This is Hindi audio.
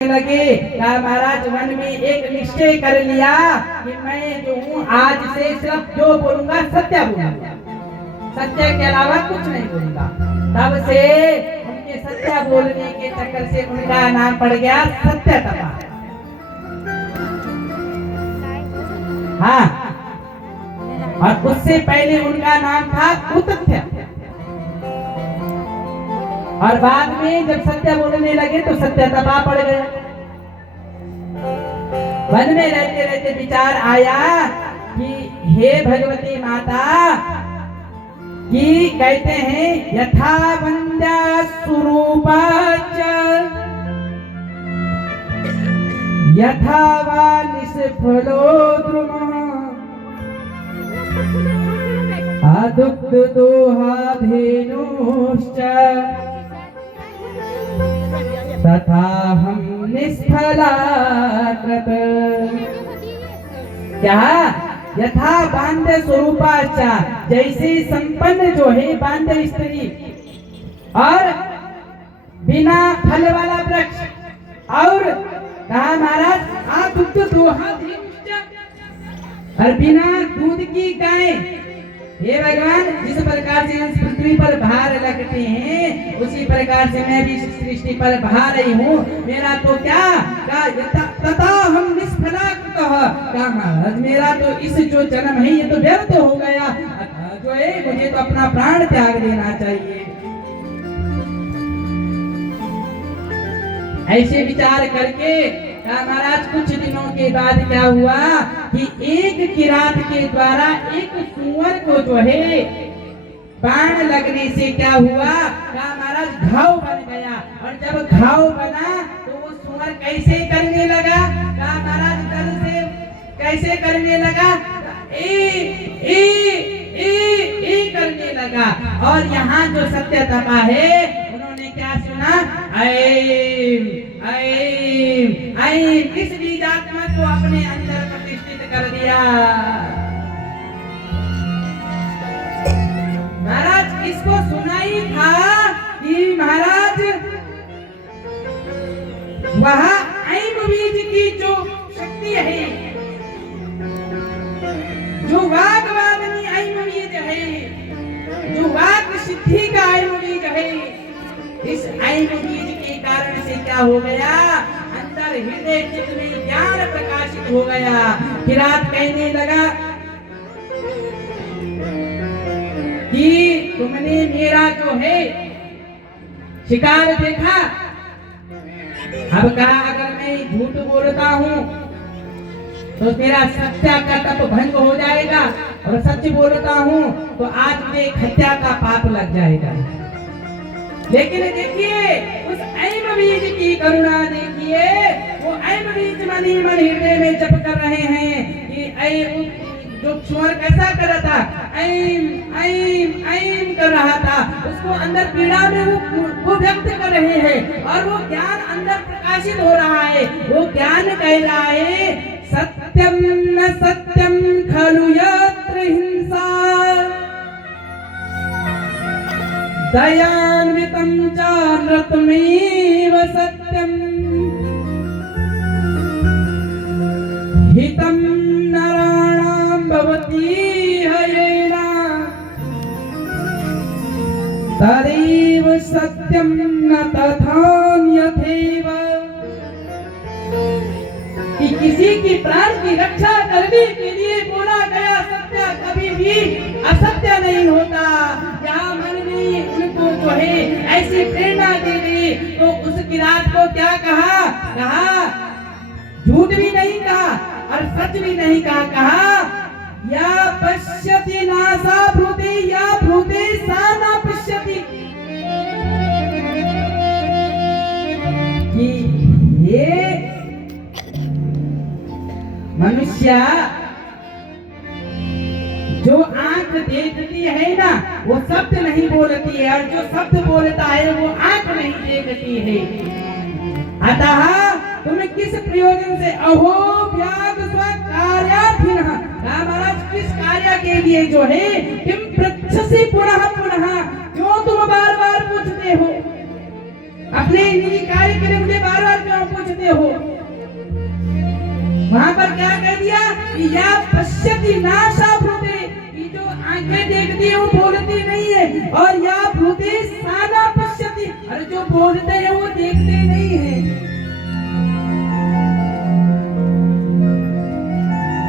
लगे। महाराज वन में एक निश्चय कर लिया कि मैं जो हूँ आज से सिर्फ जो बोलूंगा सत्य बोलूंगा, सत्य के अलावा कुछ नहीं बोलूंगा। तब से उनके सत्य बोलने के चक्कर से उनका नाम पड़ गया सत्यतपा। हाँ, और उससे पहले उनका नाम था कुतथ्य। और बाद में जब सत्य बोलने लगे तो सत्यतपा पड़ गए। वन में रहते रहते विचार आया कि हे भगवती माता, कि कहते हैं यथा वंद्या स्वरूपा च यथा वा निष्फलो द्रुमः अदुग्ध दोहाधेनुश्च तथा हम निष्फला कृत। क्या यथा बांध्य स्वरूपाचा, जैसे संपन्न जो है बांध्य स्त्री और बिना फल वाला वृक्ष, और कहा महाराज अदुग्ध दोहाधेनुश्च, और बिना दूध की गाय। हे भगवान, जिस प्रकार से इस पृथ्वी पर भार लगते हैं उसी प्रकार से मैं भी इस सृष्टि पर भार रही हूँ। मेरा तो क्या तथा हम निष्फला का महाराज, मेरा तो इस जो जन्म है ये तो व्यर्थ हो गया। जो है मुझे तो अपना प्राण त्याग देना चाहिए। ऐसे विचार करके महाराज कुछ दिनों के बाद क्या हुआ कि एक किरात के द्वारा एक सुअर को जो है बाण लगने से क्या हुआ, महाराज घाव बन गया। और जब घाव बना तो वो सुअर कैसे करने लगा, महाराज डर से कैसे करने लगा, ए करने लगा। और यहाँ जो सत्यतपा है उन्होंने क्या सुना, इस बीजात्मा को अपने अंदर प्रतिष्ठित कर दिया। महाराज इसको सुना ही था कि महाराज वह ऐम बीज की जो शक्ति है, जो वाग्वादिनी ऐम बीज है, जो वाग सिद्धि का ऐम बीज है, इस ऐम बीज के कारण से क्या हो गया, अंदर हृदय चित्त में ज्ञान प्रकाशित हो गया। किरात कहने लगा कि तुमने मेरा जो है शिकार देखा। अब कहा अगर मैं झूठ बोलता हूँ तो मेरा सत्य का तप भंग हो जाएगा, और सच बोलता हूँ तो आज मुझे हत्या का पाप लग जाएगा। लेकिन देखिए उस ऐम बीज की करुणा देखिए, वो ऐम बीज मनी मन हृदय में जप कर रहे हैं कि ऐम, जो सुअर कैसा कर रहा था, ऐम ऐम ऐम कर रहा था, उसको अंदर पीड़ा में वो व्यक्त कर रहे हैं। और वो ज्ञान अंदर प्रकाशित हो रहा है। वो ज्ञान कह रहा है सत्यम न सत्यम खलु यत्र हिंसा दयान्वितं चानृतमेव सत्यम हितं नराणां भवति हयेना तदेव सत्यम न तथान्यथैव। कि किसी की प्राण की रक्षा करने के लिए बोला गया सत्य कभी भी असत्य नहीं होता। यहाँ मन में उनको जो है ऐसी प्रेरणा दे दी तो उस किरात को क्या कहा, झूठ भी नहीं कहा और सच भी नहीं कहा या पश्यति नासा भ्रूते या भ्रूते सा न पश्यति। कि ये मनुष्य जो आंख देखती है ना वो शब्द नहीं बोलती है, और जो शब्द बोलता है वो आंख नहीं देखती है। अतः तुम किस प्रयोजन से अहो व्याग स्वकार्यार्थिनः, महाराज किस कार्य के लिए जो है किम पृच्छसि पुनः पुनः, क्यों तुम बार बार पूछते हो। अपने निजी कार्य के लिए मुझे बार बार क्यों पूछते हो? वहां पर क्या कह दिया कि या पश्यति नासा भूते, ये जो आंखें देख